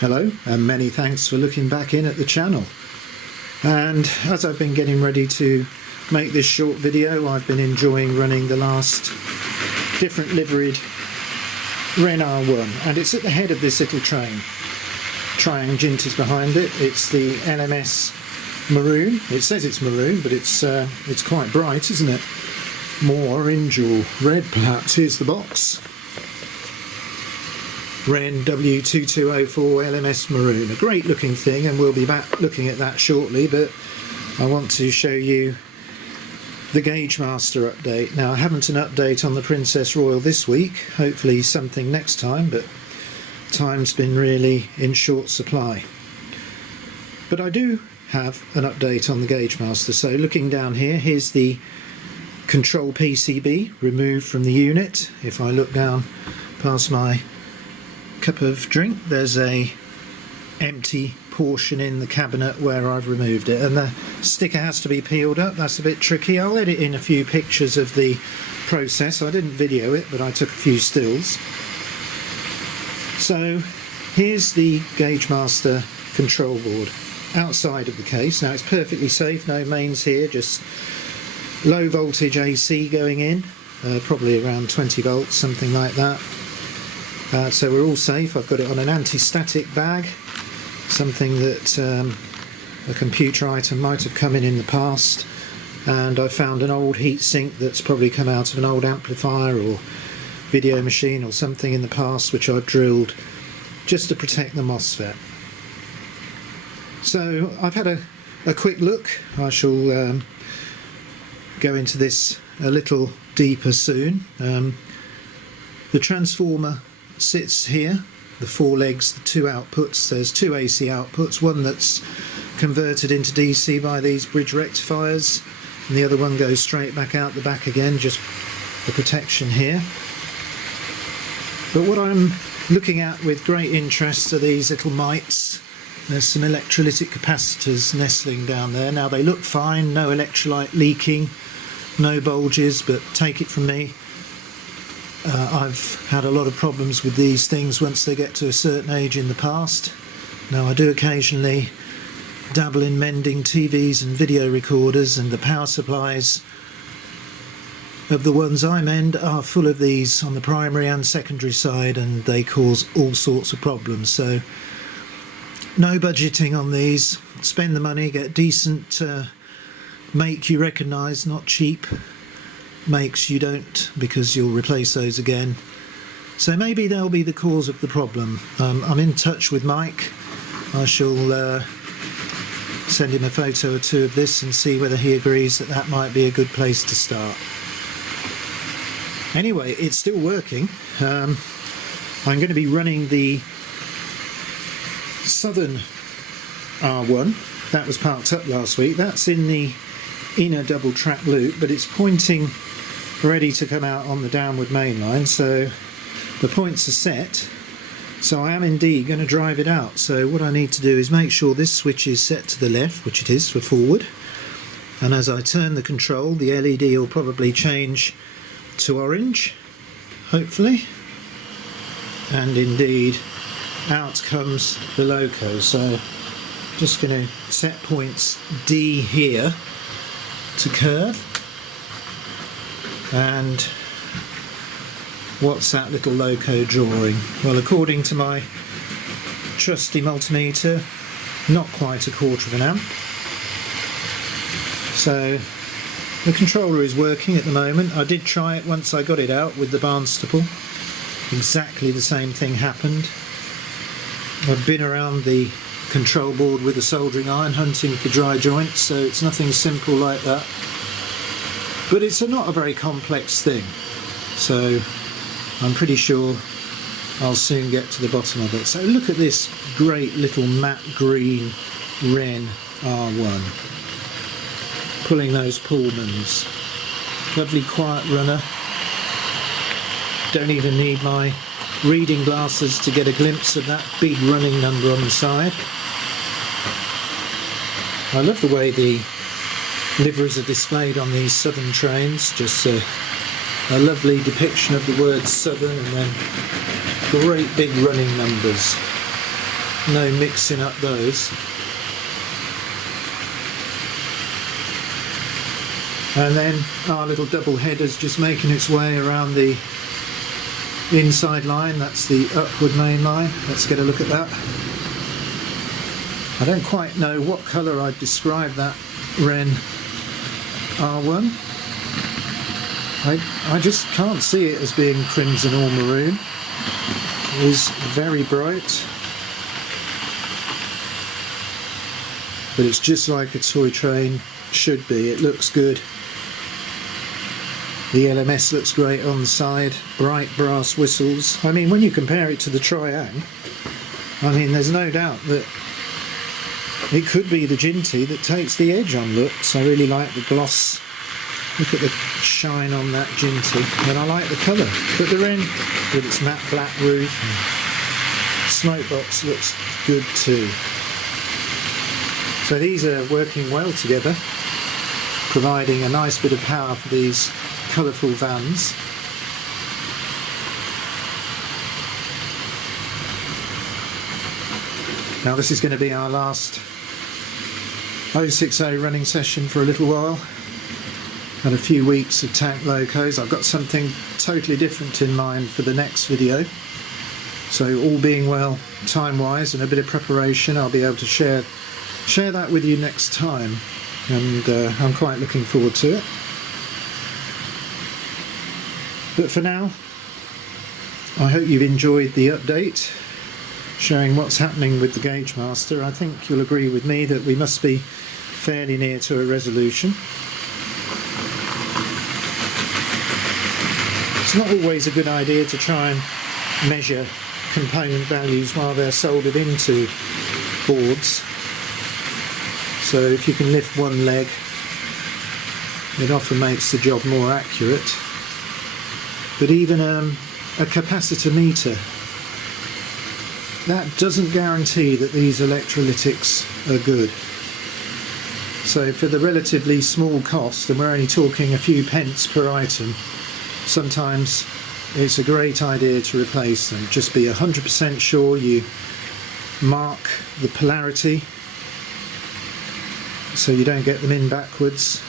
Hello, and many thanks for looking back in at the channel. And as I've been getting ready to make this short video, I've been enjoying running the last different liveried Wrenn R1, and it's at the head of this little train. Jinty's behind it. It's the LMS maroon. It says it's maroon, but it's quite bright, isn't it? More orange or red perhaps. Here's the box. Wrenn R.52RS LMS maroon, a great looking thing, and we'll be back looking at that shortly, but I want to show you the Gauge Master update. Now, I haven't an update on the Princess Royal this week, hopefully something next time, but time's been really in short supply. But I do have an update on the Gauge Master. So looking down here, here's the control PCB removed from the unit. If I look down past my cup of drink, there's a empty portion in the cabinet where I've removed it, and the sticker has to be peeled up. That's a bit tricky. I'll edit in a few pictures of the process. I didn't video it, but I took a few stills. So here's the Gauge Master control board outside of the case. Now it's perfectly safe, no mains here, just low voltage AC going in, probably around 20 volts, something like that. So we're all safe. I've got it on an anti-static bag, something that a computer item might have come in the past, and I found an old heatsink that's probably come out of an old amplifier or video machine or something in the past, which I've drilled just to protect the MOSFET. So I've had a quick look. I shall go into this a little deeper soon. The transformer sits here, the four legs, the two outputs. There's two AC outputs, one that's converted into DC by these bridge rectifiers, and the other one goes straight back out the back again, just for protection here. But what I'm looking at with great interest are these little mites. There's some electrolytic capacitors nestling down there. Now they look fine, no electrolyte leaking, no bulges, but take it from me, I've had a lot of problems with these things once they get to a certain age in the past. Now I do occasionally dabble in mending TVs and video recorders, and the power supplies of the ones I mend are full of these on the primary and secondary side, and they cause all sorts of problems. So no budgeting on these. Spend the money, get decent make you recognise, not cheap makes you don't, because you'll replace those again. So maybe they'll be the cause of the problem. I'm in touch with Mike. I shall send him a photo or two of this and see whether he agrees that that might be a good place to start. Anyway, it's still working. I'm going to be running the Southern R1 that was parked up last week. That's in the inner double track loop, but it's pointing ready to come out on the downward main line, so the points are set. So I am indeed going to drive it out. So what I need to do is make sure this switch is set to the left, which it is for forward, and as I turn the control, the LED will probably change to orange, hopefully, and indeed out comes the loco. So just going to set points D here to curve. And what's that little loco drawing? Well, according to my trusty multimeter, not quite a quarter of an amp. So the controller is working at the moment. I did try it once I got it out with the Barnstaple. Exactly the same thing happened. I've been around the control board with a soldering iron hunting for dry joints, so it's nothing simple like that. But it's not a very complex thing, so I'm pretty sure I'll soon get to the bottom of it. So look at this great little matte green Wrenn R1. Pulling those Pullmans. Lovely quiet runner. Don't even need my reading glasses to get a glimpse of that big running number on the side. I love the way the liveries are displayed on these Southern trains, just a lovely depiction of the word Southern, and then great big running numbers. no mixing up those. And then our little double header's just making its way around the inside line. That's the upward main line. Let's get a look at that. I don't quite know what colour I'd describe that Wrenn R1. I just can't see it as being crimson or maroon. It is very bright, but it's just like a toy train should be. It looks good. The LMS looks great on the side, bright brass whistles. I mean, when you compare it to the Triang, I mean, there's no doubt that it could be the Jinty that takes the edge on looks. I really like the gloss. Look at the shine on that Jinty, and I like the colour. But the Wrenn, with its matte black roof and smoke box, looks good too. So these are working well together, providing a nice bit of power for these colourful vans. Now this is going to be our last 060 running session for a little while. Had a few weeks of tank locos. I've got something totally different in mind for the next video. So all being well, time-wise and a bit of preparation, I'll be able to share that with you next time. And I'm quite looking forward to it. But for now, I hope you've enjoyed the update, showing what's happening with the Gauge Master. I think you'll agree with me that we must be fairly near to a resolution. It's not always a good idea to try and measure component values while they're soldered into boards. So if you can lift one leg, it often makes the job more accurate. But even a capacitor meter, that doesn't guarantee that these electrolytics are good. So for the relatively small cost, and we're only talking a few pence per item, sometimes it's a great idea to replace them. Just be 100% sure you mark the polarity so you don't get them in backwards.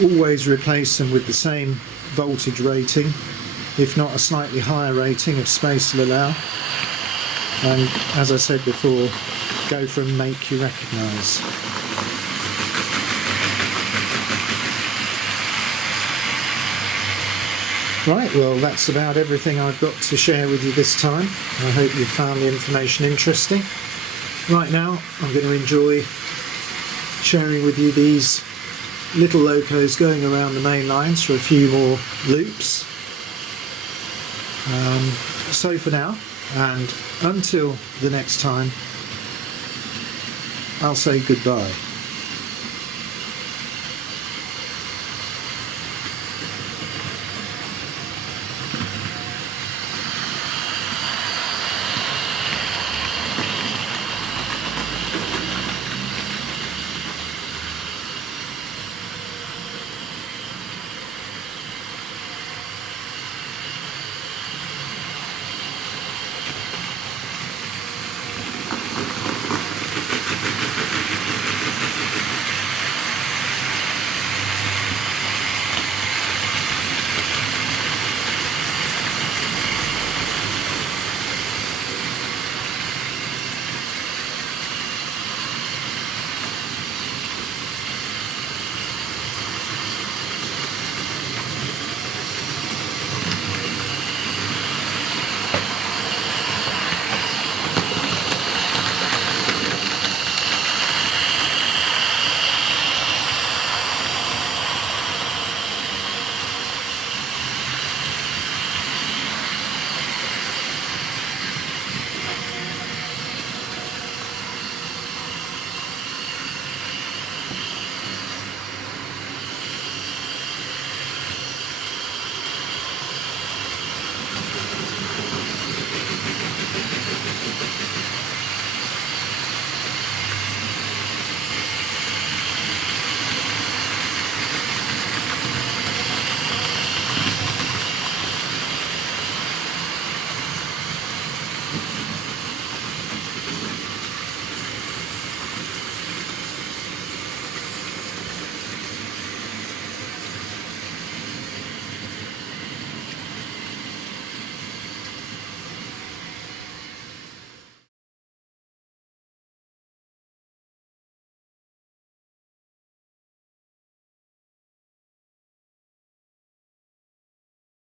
Always replace them with the same voltage rating, if not a slightly higher rating if space will allow. And as I said before, go from make you recognise. Right, well that's about everything I've got to share with you this time. I hope you found the information interesting. Right now I'm going to enjoy sharing with you these little locos going around the main lines for a few more loops. So for now, and until the next time, I'll say goodbye.